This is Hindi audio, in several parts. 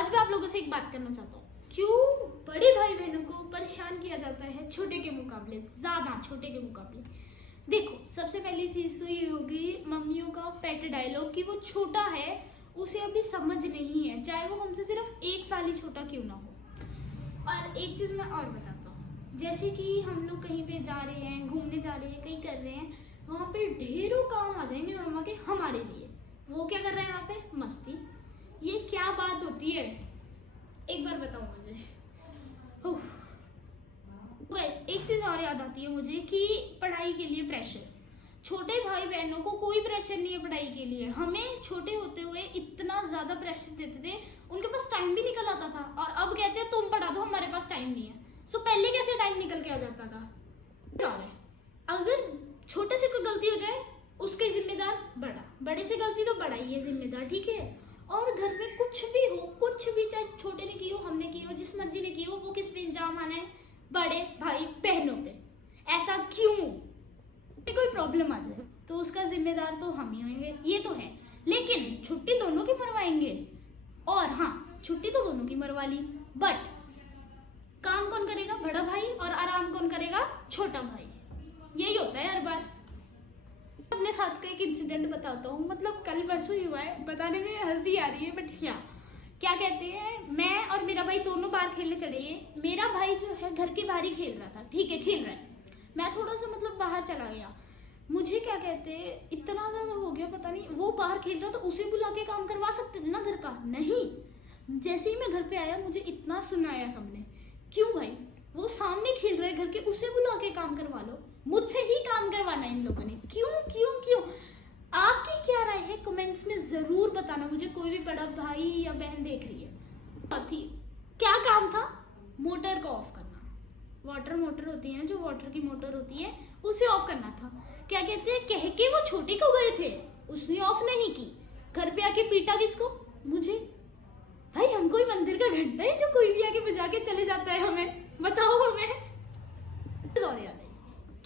आज मैं आप लोगों से एक बात करना चाहता हूँ। क्यों बड़े भाई बहनों को परेशान किया जाता है छोटे के मुकाबले, ज्यादा छोटे के मुकाबले। देखो, सबसे पहली चीज तो ये होगी मम्मियों का पेट डायलॉग कि वो छोटा है, उसे अभी समझ नहीं है, चाहे वो हमसे सिर्फ 1 साल ही छोटा क्यों ना हो। और एक चीज मैं और बताता हूँ, जैसे कि हम लोग कहीं पे जा रहे हैं, घूमने जा रहे हैं, कहीं कर रहे हैं, वहाँ पे ढेरों काम आ जाएंगे मम्मा के हमारे लिए। वो क्या कर रहे हैं वहाँ पे? मस्ती। ये क्या बात होती है, एक बार बताओ मुझे। गाइस, एक चीज और याद आती है मुझे कि पढ़ाई के लिए प्रेशर। छोटे भाई बहनों को कोई प्रेशर नहीं है पढ़ाई के लिए। हमें छोटे होते हुए इतना ज्यादा प्रेशर देते थे, उनके पास टाइम भी निकल आता था। और अब कहते हैं तुम पढ़ा दो, हमारे पास टाइम नहीं है। सो पहले कैसे टाइम निकल के आ जाता था? अगर छोटे से कोई गलती हो जाए, उसके जिम्मेदार बड़ा, बड़े से गलती तो बड़ा ही है जिम्मेदार, ठीक है। और घर में कुछ भी हो, कुछ भी, चाहे छोटे ने की हो, हमने की हो, जिस मर्जी ने की हो, वो किस पे इल्जाम आना है? बड़े भाई बहनों पे। ऐसा क्यों? कोई प्रॉब्लम आ जाए तो उसका जिम्मेदार तो हम ही होंगे, ये तो है। लेकिन छुट्टी दोनों की मरवाएंगे। और हाँ, छुट्टी तो दोनों की मरवा ली, बट काम कौन करेगा? बड़ा भाई। और आराम कौन करेगा? छोटा भाई। यही होता है हर बार। अपने साथ का एक इंसिडेंट बताता हूँ, मतलब कल परसों ही हुआ है, बताने में हंसी आ रही है, बट हाँ, क्या कहते हैं, मैं और मेरा भाई दोनों बाहर खेलने चले। मेरा भाई जो है घर के बाहर ही खेल रहा था, ठीक है, खेल रहा है। मैं थोड़ा सा मतलब बाहर चला गया। मुझे क्या कहते हैं, इतना ज्यादा हो गया, पता नहीं, वो बाहर खेल रहा था, उसे बुला के काम करवा सकते थे ना घर का। नहीं, जैसे ही मैं घर पे आया मुझे इतना सुनाया सबने, क्यों भाई, वो सामने खेल रहा है घर के, उसे बुला के काम करवा लो। मुझसे ही काम करवाना इन लोगों ने, क्यों क्यों क्यों? आपकी क्या राय है कमेंट्स में जरूर बताना मुझे। कोई भी बड़ा भाई या बहन देख रही है। थी क्या काम था? मोटर को ऑफ करना। वाटर मोटर होती है ना, जो वाटर की मोटर होती है, उसे ऑफ करना था। क्या कहते हैं, कह के वो छोटे को गए थे, उसने ऑफ नहीं की। घर पे आके पीटा किसको? मुझे। भाई हम कोई मंदिर का घंटा है जो कोई भी आके बजा के चले जाता है हमें? बताओ हमें। सॉरी याद है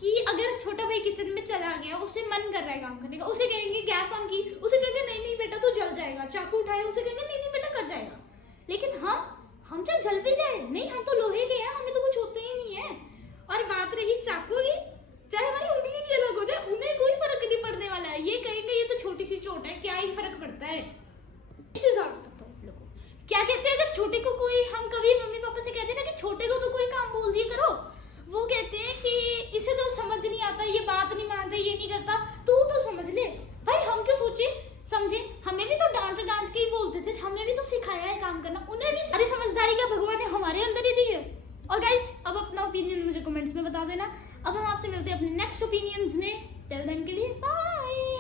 कि अगर छोटा भाई किचन में चला गया, उसे मन कर रहा है काम करने का, उसे कहेंगे गैस ऑन की, उसे कहेंगे नहीं नहीं बेटा तो जल जाएगा। चाकू उठाए, उसे कहेंगे नहीं नहीं बेटा कट जाएगा। लेकिन हम चाहे जल भी जाए, नहीं हम तो लोहे के हैं, हमें तो कुछ होता ही नहीं है। और बात रही चाकू की, चाहे हमारी उंगली भी अलग हो जाए, उन्हें कोई फर्क नहीं पड़ने वाला है। ये कहेंगे ये तो छोटी सी चोट है, क्या ही फर्क पड़ता है। क्या कहते हैं, अगर छोटे को कोई, हम कभी मम्मी पापा से कहते हैं ना कि छोटे को तो कोई काम बोल दिया करो, वो कहते हैं कि इसे तो समझ नहीं आता, ये बात नहीं मानता, ये नहीं करता, तू तो समझ ले। भाई हम क्यों सोचे समझे? हमें भी तो डांट डांट के ही बोलते थे, हमें भी तो सिखाया है काम करना। उन्हें भी सारी समझदारी का भगवान ने हमारे अंदर ही दी है। और गाइस, अब अपना ओपिनियन मुझे कमेंट्स में बता देना। अब हम आपसे मिलते हैं अपने नेक्स्ट ओपिनियंस में। टिल देन के लिए बाय।